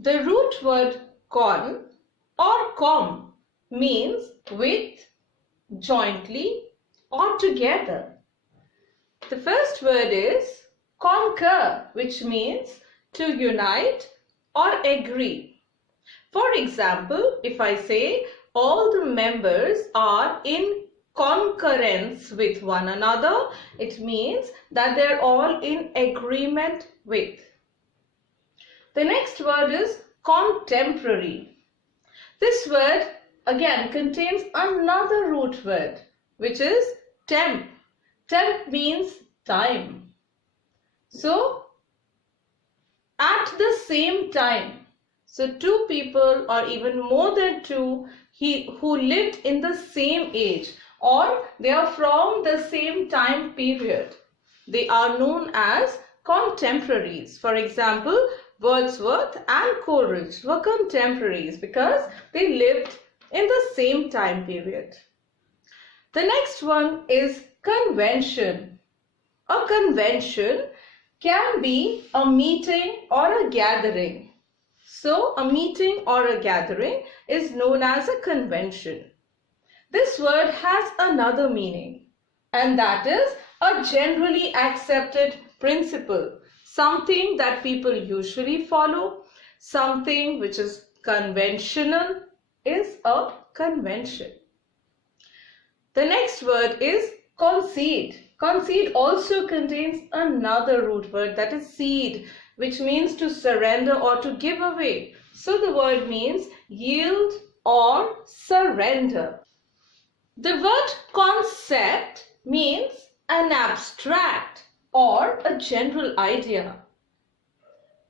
The root word con or com means with, jointly or together. The first word is concur, which means to unite or agree. For example, if I say all the members are in concurrence with one another, it means that they're all in agreement with. The next word is contemporary. This word again contains another root word, which is temp. Temp means time. So, at the same time, so two people or even more than two who lived in the same age or they are from the same time period, they are known as contemporaries. For example, Wordsworth and Coleridge were contemporaries because they lived in the same time period. The next one is convention. A convention can be a meeting or a gathering. So, a meeting or a gathering is known as a convention. This word has another meaning, and that is a generally accepted principle, something that people usually follow, something which is conventional is a convention. The next word is concede. Concede also contains another root word, that is cede, which means to surrender or to give away. So the word means yield or surrender. The word concept means an abstract or a general idea.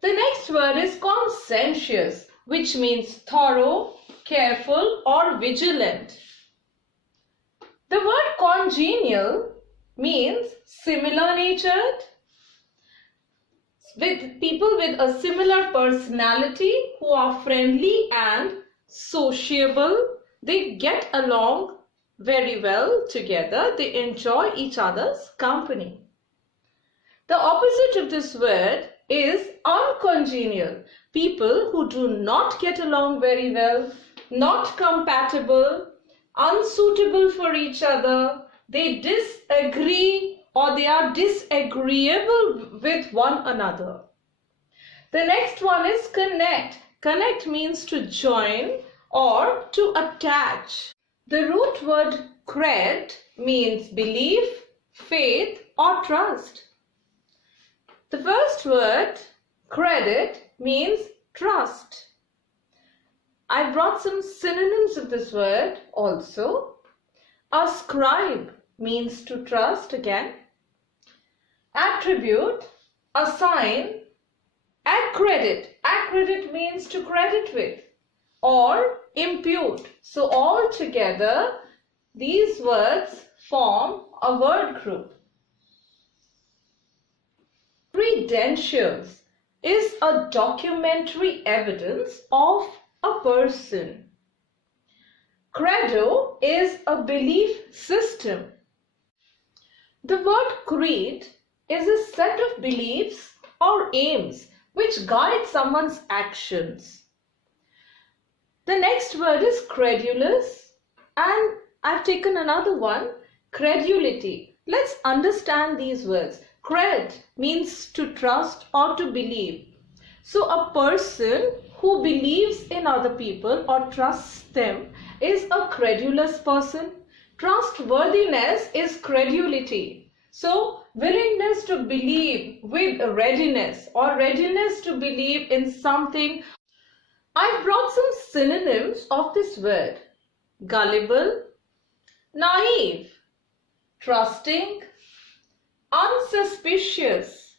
The next word is conscientious, which means thorough, careful or vigilant. The word congenial means similar natured, with people with a similar personality who are friendly and sociable. They get along very well together. They enjoy each other's company. The opposite of this word is uncongenial. People who do not get along very well, not compatible, unsuitable for each other. They disagree or they are disagreeable with one another. The next one is connect. Connect means to join or to attach. The root word cred means belief, faith or trust. The first word credit means trust. I brought some synonyms of this word also. Ascribe means to trust again. Attribute, assign. Accredit, accredit means to credit with. Or impute. So all together these words form a word group. Credentials is a documentary evidence of a person. Credo is a belief system. The word creed is a set of beliefs or aims which guide someone's actions. The next word is credulous, and I've taken another one, credulity. Let's understand these words. Cred means to trust or to believe. So a person who believes in other people or trusts them is a credulous person. Trustworthiness is credulity. So willingness to believe with readiness or readiness to believe in something. I've brought some synonyms of this word. Gullible, naive, trusting, unsuspicious.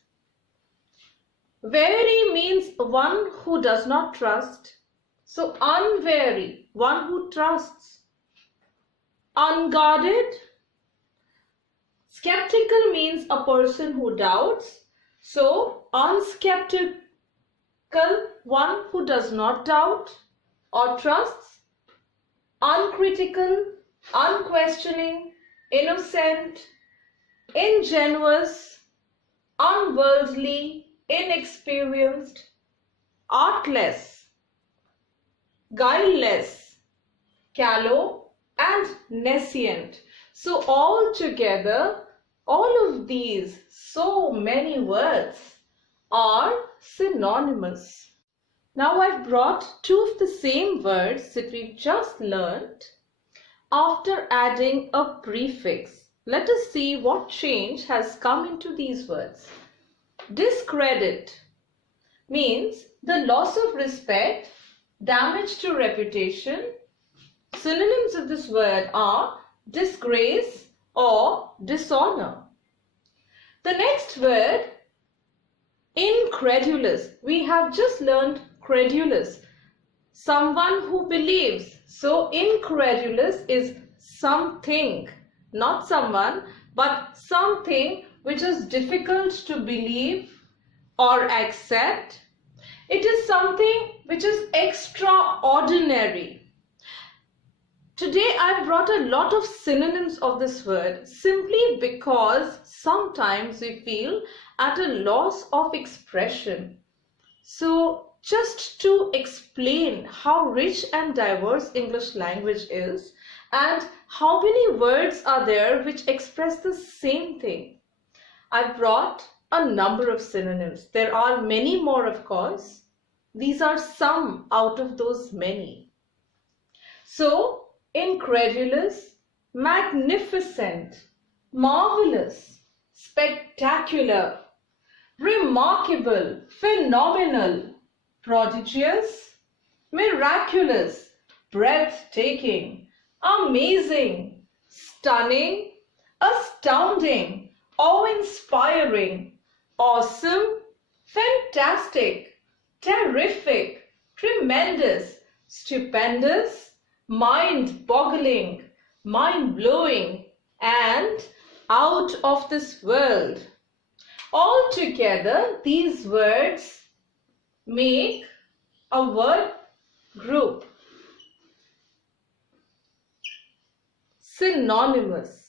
Wary means one who does not trust. So unwary, one who trusts. Unguarded. Skeptical means a person who doubts. So unskeptical, one who does not doubt or trusts. Uncritical, unquestioning, innocent, ingenuous, unworldly, inexperienced, artless. guileless, callow, and nescient. So all together, all of these, so many words, are synonymous. Now I've brought two of the same words that we've just learned after adding a prefix. Let us see what change has come into these words. Discredit means the loss of respect, damage to reputation. Synonyms of this word are disgrace or dishonor. The next word, incredulous. We have just learned credulous, someone who believes. So incredulous is something, not someone, but something which is difficult to believe or accept. It is something which is extraordinary. Today I've brought a lot of synonyms of this word simply because sometimes we feel at a loss of expression. So just to explain how rich and diverse English language is and how many words are there which express the same thing, I brought a number of synonyms. There are many more, of course. These are some out of those many. So, incredulous, magnificent, marvelous, spectacular, remarkable, phenomenal, prodigious, miraculous, breathtaking, amazing, stunning, astounding, awe-inspiring, awesome, fantastic, terrific, tremendous, stupendous, mind-boggling, mind-blowing, and out of this world. Altogether, these words make a word group. Synonymous.